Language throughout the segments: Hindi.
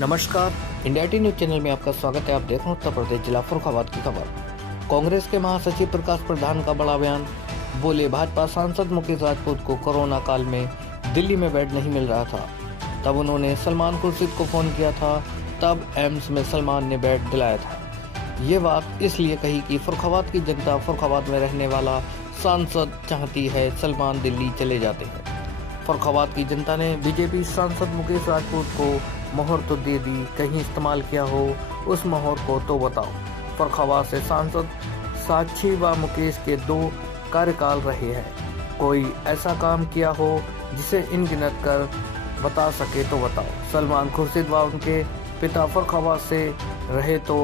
नमस्कार, इंडिया टी न्यूज चैनल में आपका स्वागत है। आप देख रहे हैं उत्तर प्रदेश जिला फर्रुखाबाद की खबर। कांग्रेस के महासचिव प्रकाश प्रधान का बड़ा बयान। बोले, भाजपा सांसद मुकेश राजपूत को कोरोना काल में दिल्ली में बेड नहीं मिल रहा था, तब उन्होंने सलमान खुर्शीद को फोन किया था, तब एम्स में सलमान ने बेड दिलाया था। ये बात इसलिए कही कि फर्रुखाबाद की जनता, फर्रुखाबाद में रहने वाला सांसद चाहती है सलमान दिल्ली चले जाते हैं। फर्रुखाबाद की जनता ने बीजेपी सांसद मुकेश राजपूत को मोहर तो दे दी, कहीं इस्तेमाल किया हो उस मोहर को तो बताओ। फर्रुखाबाद से सांसद साक्षी व मुकेश के 2 कार्यकाल रहे हैं, कोई ऐसा काम किया हो जिसे इन गिनत कर बता सके तो बताओ। सलमान खुर्शीद व उनके पिता फर्रुखाबाद से रहे तो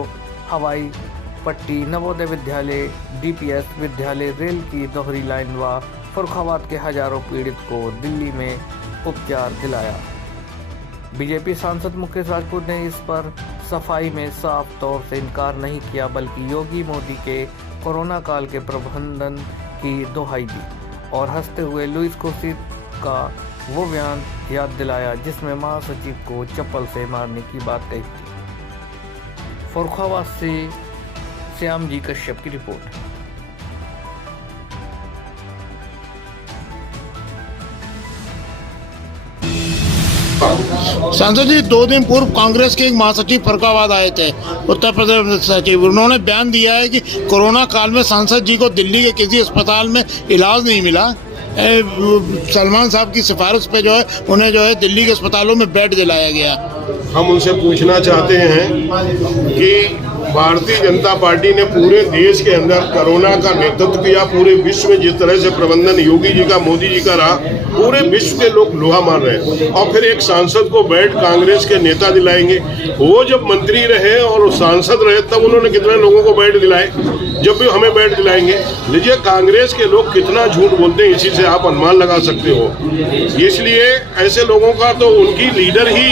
हवाई पट्टी, नवोदय विद्यालय, डीपीएस विद्यालय, रेल की दोहरी लाइन व फर्रुखाबाद के हजारों पीड़ित को दिल्ली में उपचार दिलाया। बीजेपी सांसद मुकेश राजपूत ने इस पर सफाई में साफ तौर से इनकार नहीं किया, बल्कि योगी मोदी के कोरोना काल के प्रबंधन की दोहाई दी और हंसते हुए लुईस खुर्शीद का वो बयान याद दिलाया जिसमें महासचिव को चप्पल से मारने की बात कही थी। फर्रुखाबाद से श्याम जी कश्यप की रिपोर्ट। सांसद जी 2 दिन पूर्व कांग्रेस के एक महासचिव फर्रुखाबाद आए थे, उत्तर प्रदेश सचिव। उन्होंने बयान दिया है कि कोरोना काल में सांसद जी को दिल्ली के किसी अस्पताल में इलाज नहीं मिला। सलमान साहब की सिफारिश पे जो है उन्हें जो है दिल्ली के अस्पतालों में बेड दिलाया गया। हम उनसे पूछना चाहते हैं कि भारतीय जनता पार्टी ने पूरे देश के अंदर कोरोना का नेतृत्व किया, पूरे विश्व में जिस तरह से प्रबंधन योगी जी का, मोदी जी का रहा, पूरे विश्व के लोग लोहा मार रहे हैं, और फिर एक सांसद को बेड कांग्रेस के नेता दिलाएंगे। वो जब मंत्री रहे और सांसद रहे तब उन्होंने कितने लोगों को बेड दिलाए, जब भी हमें बेड दिलाएंगे। लीजिए, कांग्रेस के लोग कितना झूठ बोलते हैं, इसी से आप अनुमान लगा सकते हो। इसलिए ऐसे लोगों का तो उनकी लीडर ही,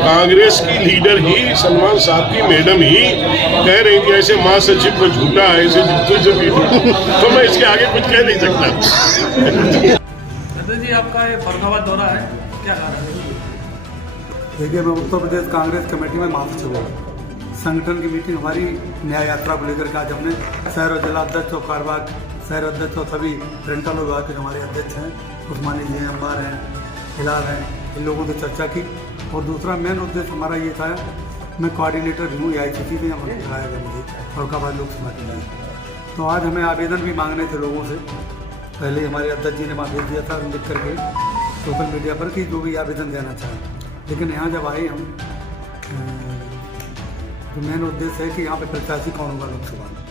कांग्रेस की लीडर ही, सलमान साहब की मैडम ही कह रही थी ऐसे महासचिव को झूठा है, ऐसे तो मैं इसके आगे कुछ कह नहीं सकता। जी, आपका ये फर्रुखाबाद दौरा है, क्या कारण है? देखिए, मैं उत्तर प्रदेश कांग्रेस कमेटी में महासचिव हूँ। संगठन की मीटिंग हमारी न्याय यात्रा को लेकर के आज हमने शहर और जिला अध्यक्ष और कार्यवाहक शहर अध्यक्ष और सभी रेंटल विभाग के जो हमारे अध्यक्ष हैं, उस्मानी जी हैं, अंबार हैं, हिलाल हैं, इन लोगों से चर्चा की। और दूसरा मेन उद्देश्य हमारा ये था, मैं कोऑर्डिनेटर भी हूँ ICC से, हमें कराया गया मुझे फर्रुखाबाद लोकसभा के लिए। तो आज हमें आवेदन भी मांगने थे लोगों से। पहले हमारे अध्यक्ष जी ने वहाँ भेज दिया था लिख करके सोशल मीडिया पर कि जो भी आवेदन देना चाहें, लेकिन यहाँ जब आए हम, तो मेन उद्देश्य है कि यहाँ पे प्रत्याशी कौन होगा लोकसभा में,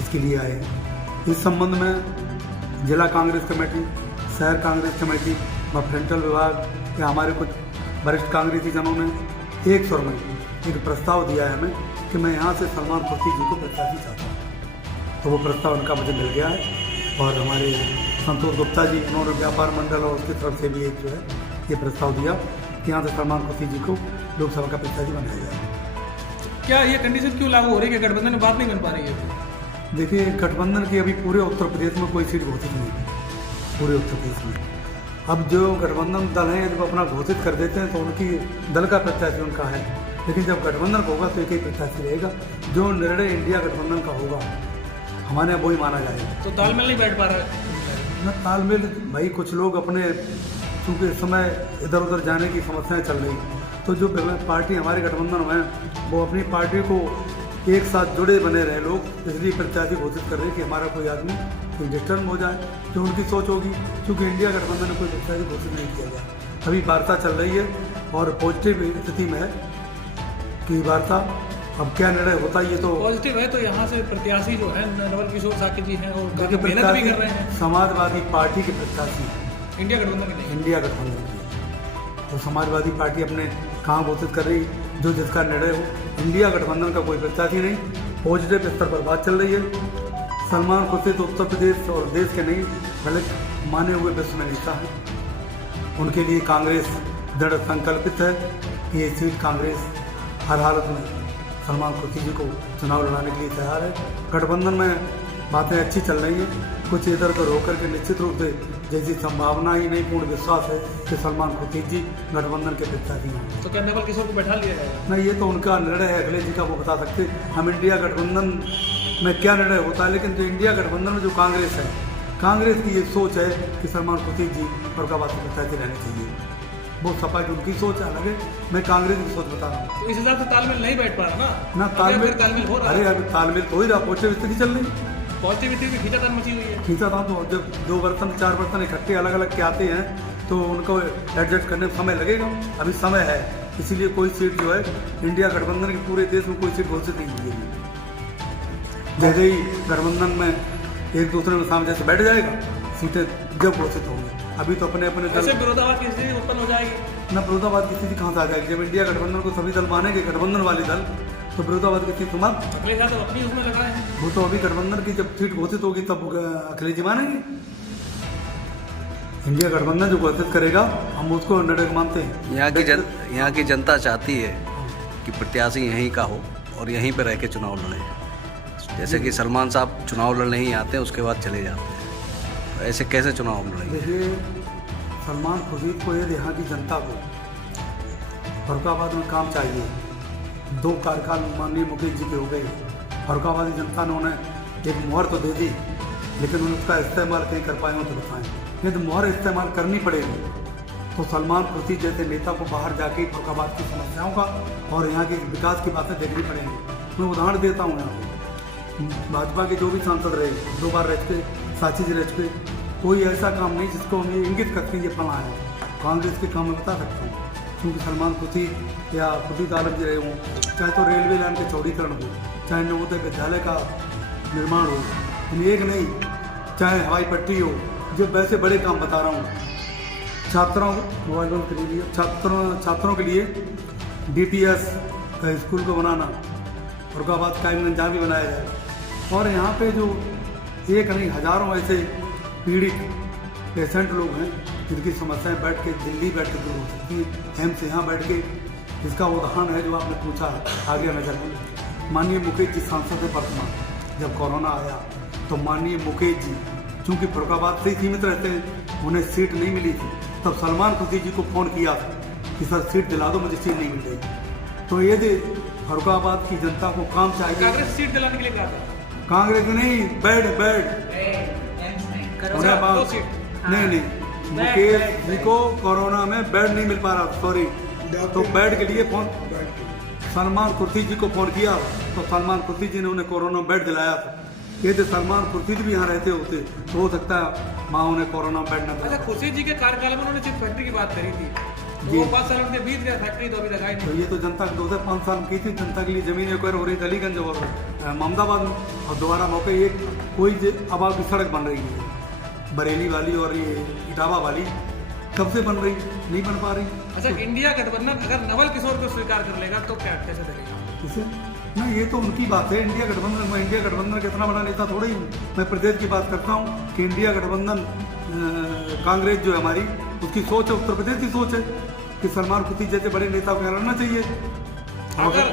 इसके लिए आए हैं। इस संबंध में जिला कांग्रेस कमेटी, शहर कांग्रेस कमेटी व फ्रंटल विभाग या हमारे कुछ वरिष्ठ कांग्रेसी जनों ने एक स्वर में एक प्रस्ताव दिया है हमें कि मैं यहाँ से सलमान खुर्शीद जी को प्रत्याशी चाहता हूँ। तो वो प्रस्ताव उनका मुझे मिल गया है और हमारे संतोष गुप्ता जी, उन्होंने व्यापार मंडल और उसकी तरफ से भी एक जो है ये प्रस्ताव दिया कि यहाँ से सलमान खुर्शीद जी को लोकसभा का प्रत्याशी बनाया जाए। क्या ये कंडीशन क्यों लागू हो रही है कि गठबंधन में बात नहीं बन पा रही है? देखिए, गठबंधन की अभी पूरे उत्तर प्रदेश में कोई सीट घोषित नहीं है, पूरे उत्तर प्रदेश में। अब जो गठबंधन दल हैं, जब अपना घोषित कर देते हैं तो उनकी दल का प्रत्याशी उनका है, लेकिन जब गठबंधन होगा तो एक ही प्रत्याशी रहेगा। जो निर्णय इंडिया गठबंधन का होगा हमारे यहाँ वही माना जाएगा। तो तालमेल नहीं बैठ पा रहा है न तालमेल, भाई कुछ लोग अपने, चूँकि इस समय इधर उधर जाने की समस्याएं चल रही, तो जो पार्टी हमारे गठबंधन में वो अपनी पार्टी को एक साथ जुड़े बने रहे लोग, इसलिए प्रत्याशी घोषित कर रहे हैं कि हमारा कोई आदमी कोई डिस्टर्ब हो जाए, जो उनकी सोच होगी। क्योंकि इंडिया गठबंधन में कोई प्रत्याशी घोषित नहीं किया गया। अभी वार्ता चल रही है और पॉजिटिव स्थिति में है कि वार्ता, अब क्या निर्णय होता है ये तो पॉजिटिव है। तो यहाँ से प्रत्याशी जो है नवल किशोर साकी जी हैं और काफी मेहनत भी कर रहे हैं। समाजवादी पार्टी के प्रत्याशी, इंडिया गठबंधन के नहीं, इंडिया गठबंधन की। तो समाजवादी पार्टी अपने कहाँ घोषित कर रही, जो जिसका निर्णय हो। इंडिया गठबंधन का कोई प्रत्याशी नहीं, पॉजिटिव स्तर पर बात चल रही है। सलमान खुर्शीद उत्तर प्रदेश और देश के नहीं बल्कि माने हुए विश्व में नेता हैं। उनके लिए कांग्रेस दृढ़ संकल्पित है कि ये सीट कांग्रेस हर हालत में सलमान खुर्शीद जी को चुनाव लड़ाने के लिए तैयार है। गठबंधन में बातें अच्छी चल रही हैं। कुछ इधर उधर होकर के निश्चित रूप से जैसी संभावना ही नहीं, पूर्ण विश्वास है कि सलमान खुर्शीद जी गठबंधन के प्रत्याशी हैं। तो क्या नवल किशोर को बैठा लिया जाएगा? नहीं, ये तो उनका निर्णय है, अखिलेश जी का, वो बता सकते। हम इंडिया गठबंधन में क्या निर्णय होता है, लेकिन जो इंडिया गठबंधन में जो कांग्रेस है, कांग्रेस की ये सोच है कि सलमान खुर्शीद जी फरुखाबाद के प्रत्याशी रहने चाहिए। वो सपा की उनकी सोच अलग है, मैं कांग्रेस की सोच बता रहा हूँ। तो इस हिसाब से तालमेल नहीं बैठ पा रहा ना तालमेल हो रहा अरे है। अभी तालमेल तो हो ही रहा, पॉजिटिव स्थिति चल रही। पॉजिटिविटी भी खींचातान मची हुई है। खींचा था तो जब 2 बर्तन 4 बर्तन इकट्ठे अलग अलग के आते हैं तो उनको एडजस्ट करने में समय लगेगा। अभी समय है, इसीलिए कोई सीट जो है इंडिया गठबंधन के पूरे देश में कोई सीट घोषित नहीं हुई है। जैसे ही गठबंधन में एक दूसरे में सामने जैसे बैठ जाएगा, सीटें जब घोषित होंगी। अभी तो अपने अपने दल, विरोधाभास की स्थिति उत्पन्न हो जाएगी। ना विरोधाभास की स्थिति कहाँ से आ जाएगी? जब इंडिया गठबंधन को सभी दल मानेंगे, गठबंधन वाले दल, तो विरोधाभास की स्थिति मत। अखिलेश यादव अपनी उसमें लगाए हैं। वो तो अभी गठबंधन की जब सीट घोषित होगी तब अखिलेश जी मानेंगे। इंडिया गठबंधन जो घोषित करेगा हम उसको निर्णय मानते हैं। यहाँ की जनता चाहती है कि प्रत्याशी यहीं का हो और यहीं पर रह के चुनाव लड़े। जैसे कि सलमान साहब चुनाव लड़ने ही आते हैं, उसके बाद चले जाते हैं, तो ऐसे कैसे चुनाव लड़ेंगे? देखिए, सलमान खुर्शीद को यदि यहाँ की जनता को फरुखाबाद में काम चाहिए, 2 कार्यकाल माननीय मुकेश जी के हो गए, फरुखाबादी जनता ने उन्हें एक मुहर तो दे दी, लेकिन उन्हें उसका इस्तेमाल कहीं कर पाए हो तो बताएं। यदि मुहर इस्तेमाल करनी पड़ेगी तो सलमान खुर्शीद जैसे नेता को बाहर जाके फरुखाबाद की समस्याओं का और यहाँ के विकास की बातें देखनी पड़ेंगी। मैं उदाहरण देता हूँ, यहाँ पे भाजपा के जो भी सांसद रहे, 2 बार रह चुके, साची जी रह चुके, कोई ऐसा काम नहीं जिसको हमें इंगित करके ये फला है। कांग्रेस के काम में बता सकता हूँ, क्योंकि सलमान खुर्शीद या खुर्शीद आलम जी रहे हों, चाहे तो रेलवे लाइन के चौड़ीकरण हो, चाहे नवोदय विद्यालय का निर्माण हो, एक नहीं, चाहे हवाई पट्टी हो, जो वैसे बड़े काम बता रहा हूँ। छात्रों के लिए छात्रों के लिए DPS का स्कूल को बनाना, फरुखाबाद कायमगंज जहाँ भी बनाया जाए। और यहाँ पे जो एक नहीं हजारों ऐसे पीड़ित पेशेंट लोग हैं जिनकी समस्याएं बैठ के दिल्ली बैठ के दूर हो सकती है, एम्स यहाँ बैठ के। इसका उदाहरण है जो आपने पूछा आगे नजर में, माननीय मुकेश जी सांसद है वर्तमान। जब कोरोना आया तो माननीय मुकेश जी चूँकि फरुखाबाद से ही सीमित रहते हैं, उन्हें सीट नहीं मिली थी, तब सलमान खुर्शीद जी को फ़ोन किया कि सर सीट दिला दो, मुझे सीट नहीं मिल रही। तो ये फरुखाबाद की जनता को काम चाहिए। कांग्रेस सीट दिलाने के लिए कहा था। कांग्रेस नहीं, बेड नहीं, मुकेश जी को कोरोना में बेड नहीं मिल पा रहा, सॉरी, तो बेड के लिए फोन सलमान खुर्शीद जी को फोन किया, तो सलमान खुर्शीद जी ने उन्हें कोरोना बेड दिलाया था। यदि सलमान खुर्शीद भी यहाँ रहते होते तो हो सकता है माँ उन्हें कोरोना बेड न अच्छा, खुर्शीद जी के कार्यकाल में उन्होंने चिप फैक्ट्री की बात करी थी, तो वो 5 साल उनके बीत गया, फैक्ट्री तो अभी लगाई नहीं। तो ये तो जनता 2-5 साल की थी, जनता के लिए जमीन एक्वायर हो रही थी अलीगंज और मोहम्मदाबाद में, और दोबारा मौके एक कोई अब की सड़क बन रही है बरेली वाली और ये इटावा वाली, कब से बन रही, नहीं बन पा रही। अच्छा, इंडिया गठबंधन अगर नवल किशोर को स्वीकार कर लेगा तो क्या कैसे करेगा? किसे नहीं, ये तो उनकी बात है। इंडिया गठबंधन में, इंडिया गठबंधन का इतना बड़ा नेता थोड़ा ही हूँ मैं, प्रदेश की बात करता हूँ कि इंडिया गठबंधन कांग्रेस जो है हमारी, उसकी सोच है, उत्तर प्रदेश की सोच है कि सलमान खुर्शीद जैसे बड़े नेता को लड़ना चाहिए। अगर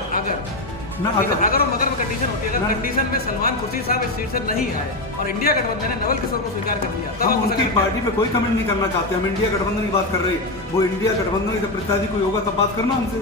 और मगर में कंडीशन होती है, अगर कंडीशन में सलमान खुर्शीद साहब इस सीट से नहीं आए और इंडिया गठबंधन ने नवल किशोर को स्वीकार कर लिया, तब हम उनकी पार्टी पे कोई कमेंट नहीं करना चाहते। हम इंडिया गठबंधन की बात कर रहे हैं, वो इंडिया गठबंधन के प्रत्याशी कोई होगा तब बात करना हमसे।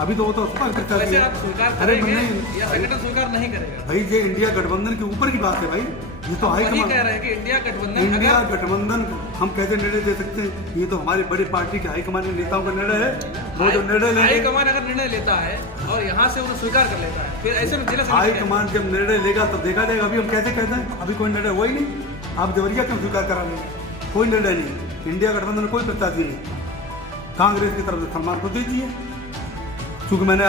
अभी तो वो तो प्रत्याशी है। आप स्वीकार करेंगे या संगठन स्वीकार नहीं करेगा? भाई ये इंडिया गठबंधन के ऊपर की बात है भाई, ये तो हाईकमान कह रहे हैं कि इंडिया गठबंधन हम कैसे निर्णय दे सकते हैं? ये तो हमारी बड़ी पार्टी के हाईकमान के नेताओं का निर्णय है। वो जो निर्णय लेंगे, हाईकमान अगर निर्णय लेता है और यहाँ से उन्हें स्वीकार कर लेता है, फिर ऐसे में जिला हाईकमान जब निर्णय लेगा तब देखा जाएगा। अभी हम कैसे कहते हैं, अभी कोई निर्णय हुआ ही नहीं, आप जबरिया क्यों स्वीकार करा लेंगे? कोई निर्णय नहीं, इंडिया गठबंधन में कोई प्रत्याशी नहीं। कांग्रेस की तरफ से सलमान खुर्शीद जी है, क्योंकि मैंने